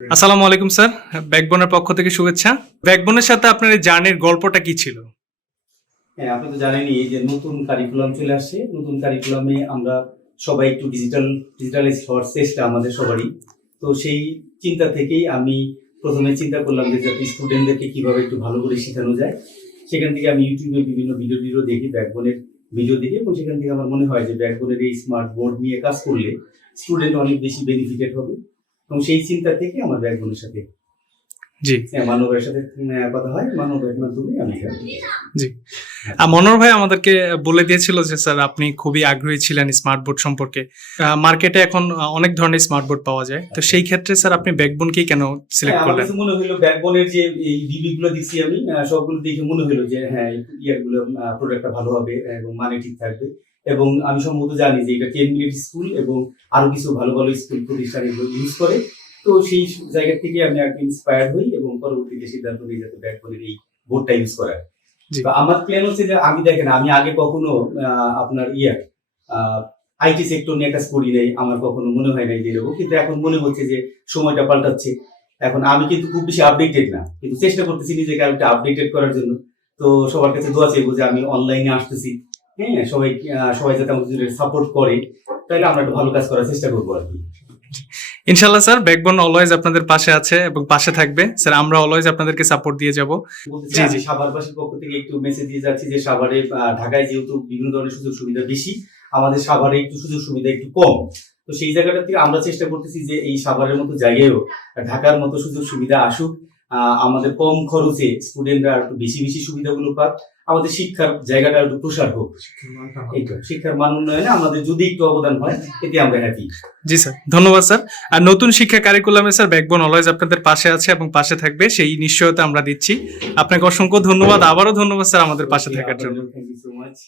আসসালামু আলাইকুম স্যার, ব্যাকবোনের পক্ষ থেকে শুভেচ্ছা। ব্যাকবোনের সাথে আপনার এই জার্নির গল্পটা কি ছিল? হ্যাঁ, আপনি তো জানেনই যে নতুন কারিকুলাম চলে আসছে। নতুন কারিকুলামে আমরা সবাই একটু ডিজিটালাইজ হওয়ার চেষ্টা আমাদের সবারই। তো সেই চিন্তা থেকেই আমি প্রথমে চিন্তা করলাম যে যাতে স্টুডেন্টদেরকে কিভাবে একটু ভালো করে শেখানো যায়। সেখান থেকে আমি ইউটিউবে বিভিন্ন ভিডিও দেখি, ব্যাকবোনের ভিডিও দেখি, এবং সেখান থেকে আমার মনে হয় যে ব্যাকবোনের এই স্মার্ট বোর্ড নিয়ে কাজ করলে স্টুডেন্ট অনেক বেশি বেনিফিটেড হবে, এবং সেই চিন্তা থেকে আমার ব্যাকবোনের সাথে জি মানবের সাথে কথা হয়। মানবের মাধ্যমে আমি জি মনোহর ভাই আমাদেরকে বলে দিয়েছিল যে স্যার আপনি খুবই আগ্রহী ছিলেন স্মার্ট বোর্ড সম্পর্কে। মার্কেটে এখন অনেক ধরনের স্মার্ট বোর্ড পাওয়া যায়, তো সেই ক্ষেত্রে স্যার আপনি ব্যাকবোনকেই কেন সিলেক্ট আমার করলেন? কাছে মনে হলো ব্যাকবোনের যে এই রিভিউ গুলো দেখছি আমি, সবগুলো দেখে মনে হলো যে হ্যাঁ, ইয়ারগুলো প্রোডাক্টটা ভালো হবে এবং মানে ঠিক থাকবে। এবং আমি সম্ভবত জানি যে এটা 10 মিনিট স্কুল এবং আরো কিছু ভালো ভালো স্কুল প্রতিষ্ঠান এগুলো ইউজ করে। তো সেই জায়গা থেকে আমি একটু ইন্সপায়ার্ড হই এবং পরবর্তীতে সিদ্ধান্ত নিই যাতে ব্যাকবোনের এই বোর্ডটা ইউজ করার। জি। তো আমার প্ল্যান হচ্ছে যে আমি দেখেন আমি আগে কখনো আপনার আইটি সেক্টর নিয়ে কাজ করি নাই, আমার কখনো মনে হয় নাই যে এরকম, কিন্তু এখন মনে হচ্ছে যে সময়টা পাল্টাচ্ছে। এখন আমি কিন্তু খুব বেশি আপডেটেড না, কিন্তু চেষ্টা করতেছি নিজেকে আরেকটা আপডেটেড করার জন্য। তো সবার কাছে দোয়া চাইবো যে আমি অনলাইনে আসতেছি, হ্যাঁ, সবাই যাতে আমাদের সাপোর্ট করে, তাহলে আমরা একটা ভালো কাজ করার চেষ্টা করবো আর কি। ইনশাআল্লাহ স্যার, ব্যাকবোন অলওয়েজ আপনাদের পাশে আছে এবং পাশে থাকবে স্যার। আমরা অলওয়েজ আপনাদেরকে সাপোর্ট দিয়ে যাব। জি জি, সাভারবাসীর পক্ষ থেকে একটু মেসেজ দিয়ে যাচ্ছি যে সাভারে ঢাকায় যেহেতু বিভিন্ন ধরনের সুযোগ সুবিধা বেশি, আমাদের সাভারে একটু সুযোগ সুবিধা একটু কম। তো সেই জায়গাটা থেকে আমরা চেষ্টা করতেছি যে এই সাভারের মতো জায়গায়ও ঢাকার মতো সুযোগ সুবিধা আসুক, আমাদের কম খরচে স্টুডেন্টরা একটু বেশি বেশি সুবিধাগুলো পাক, আমাদের শিক্ষার জায়গাটা একটু প্রসার হোক। শিক্ষার মান উন্নয়নে আমাদের যদি একটু অবদান হয়, এতে আমরা হ্যাপি। জি স্যার, ধন্যবাদ স্যার। আর নতুন শিক্ষা কারিকুলামে স্যার ব্যাকবোন অলওয়েজ আপনাদের পাশে আছে এবং পাশে থাকবে, সেই নিশ্চয়তা আমরা দিচ্ছি। আপনাকে অসংখ্য ধন্যবাদ, আবারও ধন্যবাদ স্যার আমাদের পাশে থাকার জন্য। Thank you so much.